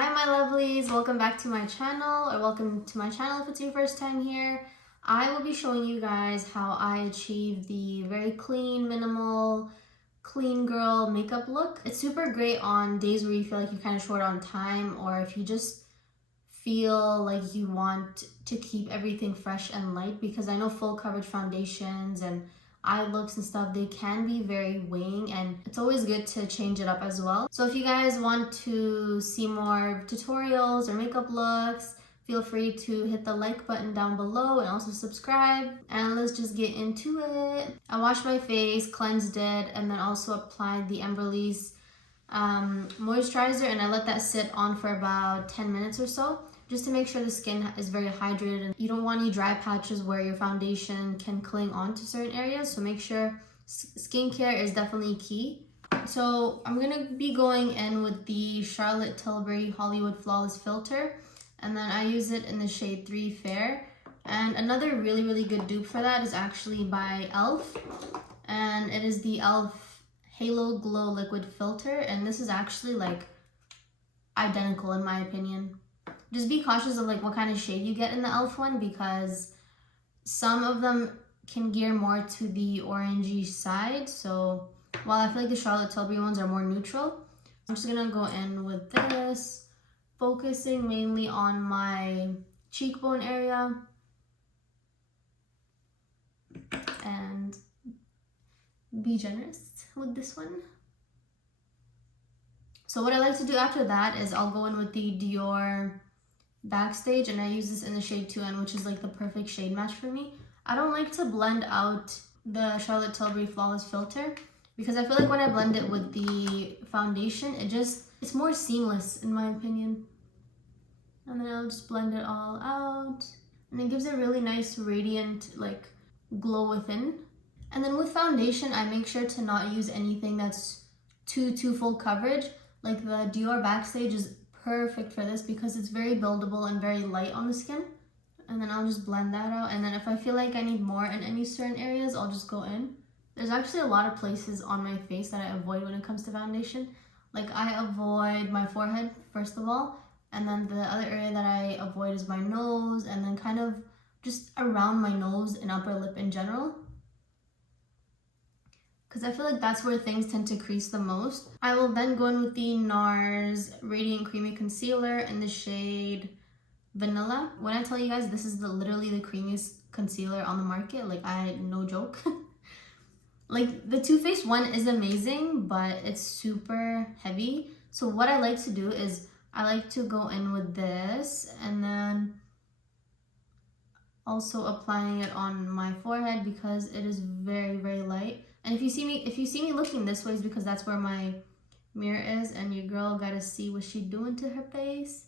Hi my lovelies, welcome back to my channel, or welcome to my channel if it's your first time here. I will be showing you guys how I achieve the very clean, minimal, clean girl makeup look. It's super great on days where you feel like you're kind of short on time, or if you just feel like you want to keep everything fresh and light, because I know full coverage foundations and eye looks and stuff, they can be very weighing, and it's always good to change it up as well. So if you guys want to see more tutorials or makeup looks, feel free to hit the like button down below and also subscribe, and let's just get into it. I washed my face, cleansed it, and then also applied the Emberly's moisturizer, and I let that sit on for about 10 minutes or so, just to make sure the skin is very hydrated and you don't want any dry patches where your foundation can cling on to certain areas. So make sure skincare is definitely key. So I'm gonna be going in with the Charlotte Tilbury Hollywood Flawless Filter, and then I use it in the shade 3 Fair. And another really good dupe for that is actually by e.l.f. and it is the e.l.f. Halo Glow Liquid Filter, and this is actually like identical in my opinion. Just be cautious of like what kind of shade you get in the e.l.f. one, because some of them can gear more to the orangey side. So while I feel like the Charlotte Tilbury ones are more neutral, I'm just gonna go in with this, focusing mainly on my cheekbone area, and be generous with this one. So what I like to do after that is I'll go in with the Dior Backstage, and I use this in the shade 2N, which is like the perfect shade match for me. I don't like to blend out the Charlotte Tilbury Flawless Filter, because I feel like when I blend it with the foundation, it's more seamless in my opinion. And then I'll just blend it all out, and it gives a really nice radiant like glow within. And then with foundation, I make sure to not use anything that's too full coverage. Like the Dior Backstage is perfect for this because it's very buildable and very light on the skin. And then I'll just blend that out, and then if I feel like I need more in any certain areas, I'll just go in. There's actually a lot of places on my face that I avoid when it comes to foundation. Like I avoid my forehead first of all, and then the other area that I avoid is my nose, and then kind of just around my nose and upper lip in general, because I feel like that's where things tend to crease the most. I will then go in with the NARS Radiant Creamy Concealer in the shade Vanilla. When I tell you guys this is literally the creamiest concealer on the market, like no joke. Like the Too Faced one is amazing, but it's super heavy. So what I like to do is I like to go in with this, and then also applying it on my forehead because it is very light. And if you see me looking this way, is because that's where my mirror is, and your girl gotta see what she doing to her face.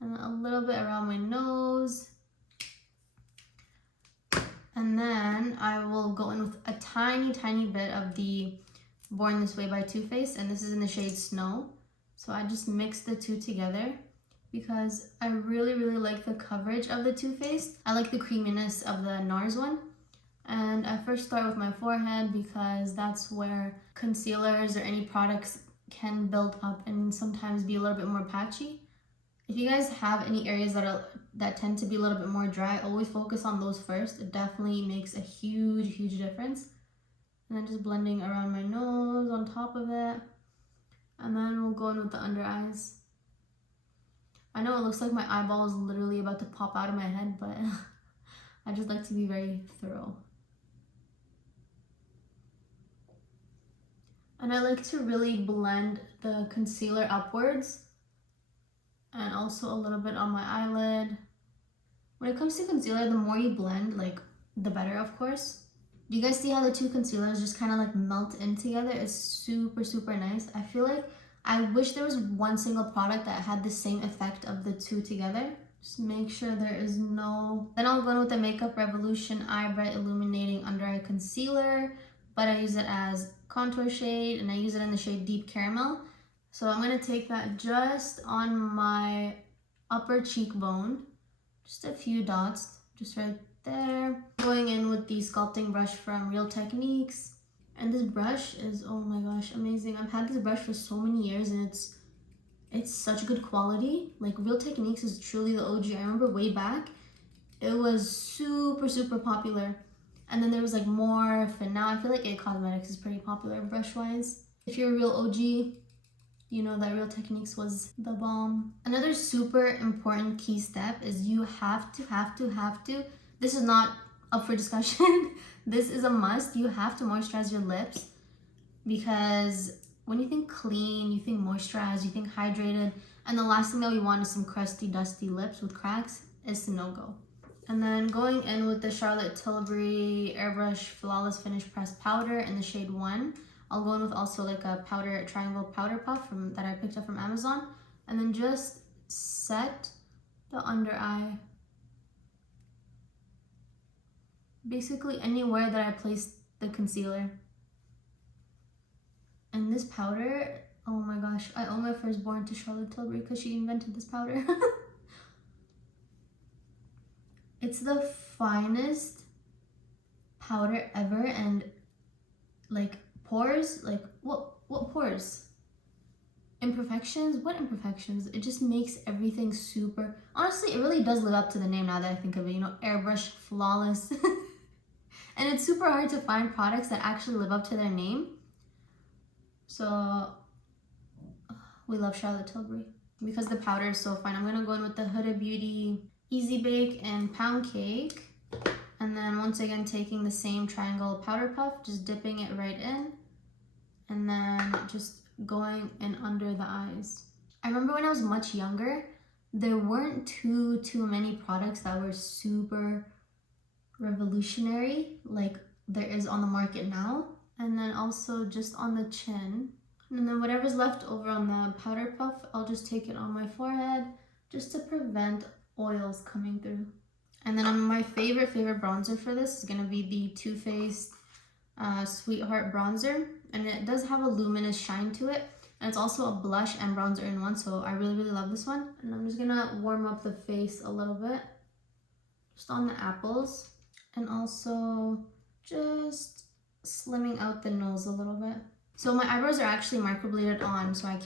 And a little bit around my nose. And then I will go in with a tiny bit of the Born This Way by Too Faced, and this is in the shade Snow. So I just mix the two together because I really like the coverage of the Too Faced. I like the creaminess of the NARS one. And I first start with my forehead because that's where concealers or any products can build up and sometimes be a little bit more patchy. If you guys have any areas that tend to be a little bit more dry, always focus on those first. It definitely makes a huge difference. And then just blending around my nose on top of it. And then we'll go in with the under eyes. I know it looks like my eyeball is literally about to pop out of my head, but I just like to be very thorough. And I like to really blend the concealer upwards, and also a little bit on my eyelid. When it comes to concealer, the more you blend, like the better, of course. Do you guys see how the two concealers just kind of like melt in together? It's super nice. I feel like I wish there was one single product that had the same effect of the two together. Just make sure there is no... Then I'll go in with the Makeup Revolution Eye Bright Illuminating Under Eye Concealer, but I use it as contour shade, and I use it in the shade Deep Caramel. So I'm going to take that just on my upper cheekbone, just a few dots, just right there. Going in with the sculpting brush from Real Techniques. And this brush is, oh my gosh, amazing. I've had this brush for so many years, and It's such good quality. Like Real Techniques is truly the OG. I remember way back, it was super popular. And then there was like Morph, and now I feel like It Cosmetics is pretty popular brush wise. If you're a real OG, you know that Real Techniques was the bomb. Another super important key step is you have to, this is not up for discussion, this is a must, you have to moisturize your lips, because when you think clean, you think moisturized, you think hydrated, and the last thing that we want is some crusty, dusty lips with cracks. It's a no-go. And then going in with the Charlotte Tilbury Airbrush Flawless Finish Pressed Powder in the shade 1. I'll go in with also like a triangle powder puff that I picked up from Amazon. And then just set the under eye. Basically anywhere that I placed the concealer. And this powder, oh my gosh, I owe my firstborn to Charlotte Tilbury because she invented this powder. It's the finest powder ever, and like pores, like what pores? Imperfections? What imperfections? It just makes everything super, honestly, it really does live up to the name now that I think of it, you know, Airbrush Flawless. And it's super hard to find products that actually live up to their name. So we love Charlotte Tilbury because the powder is so fine. I'm gonna go in with the Huda Beauty Easy Bake and Pound Cake. And then once again, taking the same triangle powder puff, just dipping it right in. And then just going in under the eyes. I remember when I was much younger, there weren't too many products that were super revolutionary like there is on the market now. And then also just on the chin. And then whatever's left over on the powder puff, I'll just take it on my forehead just to prevent oils coming through. And then my favorite bronzer for this is gonna be the Too Faced Sweetheart Bronzer. And it does have a luminous shine to it. And it's also a blush and bronzer in one, so I really love this one. And I'm just gonna warm up the face a little bit. Just on the apples. And also just slimming out the nose a little bit. So my eyebrows are actually microbladed on, so I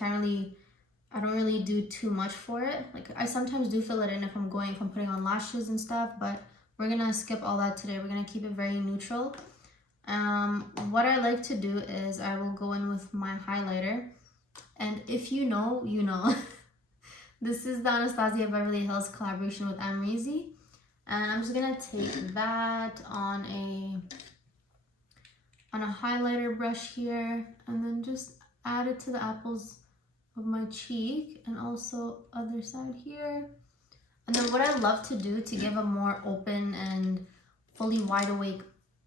don't really do too much for it. Like I sometimes do fill it in if I'm putting on lashes and stuff, but we're gonna skip all that today. We're gonna keep it very neutral. What I like to do is I will go in with my highlighter, and if you know, you know. This is the Anastasia Beverly Hills collaboration with Amrezy, and I'm just gonna take that on a highlighter brush here, and then just add it to the apples of my cheek, and also other side here. And then what I love to do to give a more open and fully wide awake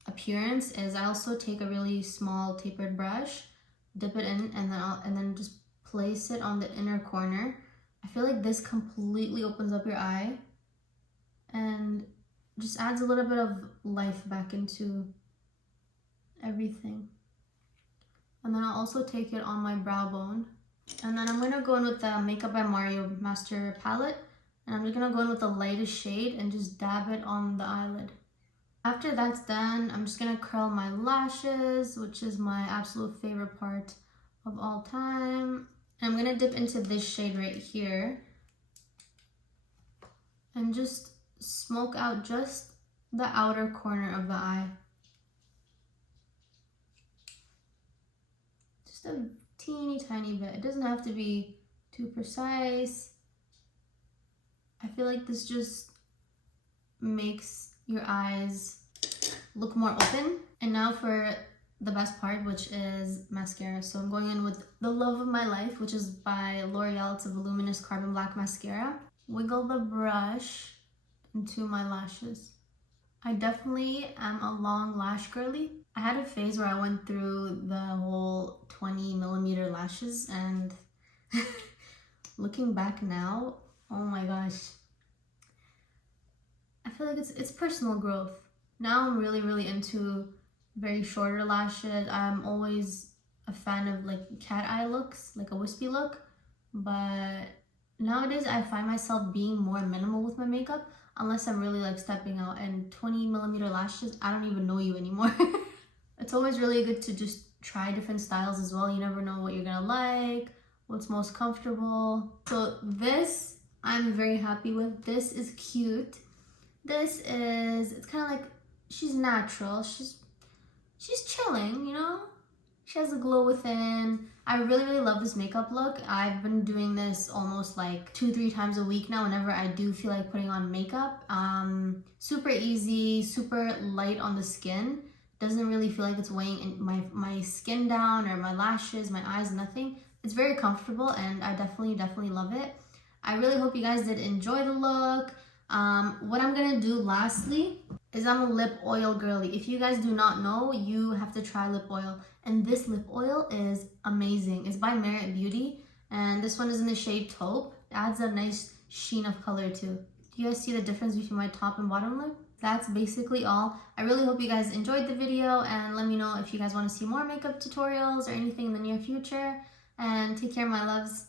appearance is I also take a really small tapered brush, dip it in, and then just place it on the inner corner. I feel like this completely opens up your eye and just adds a little bit of life back into everything. And then I'll also take it on my brow bone. And then I'm gonna go in with the Makeup by Mario Master Palette. And I'm just gonna go in with the lightest shade and just dab it on the eyelid. After that's done, I'm just gonna curl my lashes, which is my absolute favorite part of all time. And I'm gonna dip into this shade right here and just smoke out just the outer corner of the eye. Just a teeny tiny bit. It doesn't have to be too precise. I feel like this just makes your eyes look more open. And now for the best part, which is mascara. So I'm going in with the love of my life, which is by L'Oreal. It's a voluminous carbon black mascara. Wiggle the brush into my lashes. I definitely am a long lash girly. I had a phase where I went through the whole 20mm lashes, and looking back now, oh my gosh. I feel like it's personal growth. Now I'm really into very shorter lashes. I'm always a fan of like cat eye looks, like a wispy look. But nowadays I find myself being more minimal with my makeup unless I'm really like stepping out, and 20mm lashes, I don't even know you anymore. It's always really good to just try different styles as well. You never know what you're gonna like, what's most comfortable. So this I'm very happy with. This is cute. This is, it's kind of like, she's natural. She's chilling, you know? She has a glow within. I really, really love this makeup look. I've been doing this almost like 2-3 times a week now whenever I do feel like putting on makeup. Super easy, super light on the skin. Doesn't really feel like it's weighing in my skin down or my lashes, my eyes, nothing. It's very comfortable and I definitely love it. I really hope you guys did enjoy the look. What I'm gonna do lastly is I'm a lip oil girly. If you guys do not know, you have to try lip oil. And this lip oil is amazing. It's by Merit Beauty. And this one is in the shade Taupe. It adds a nice sheen of color too. Do you guys see the difference between my top and bottom lip? That's basically all. I really hope you guys enjoyed the video and let me know if you guys want to see more makeup tutorials or anything in the near future. And take care, my loves.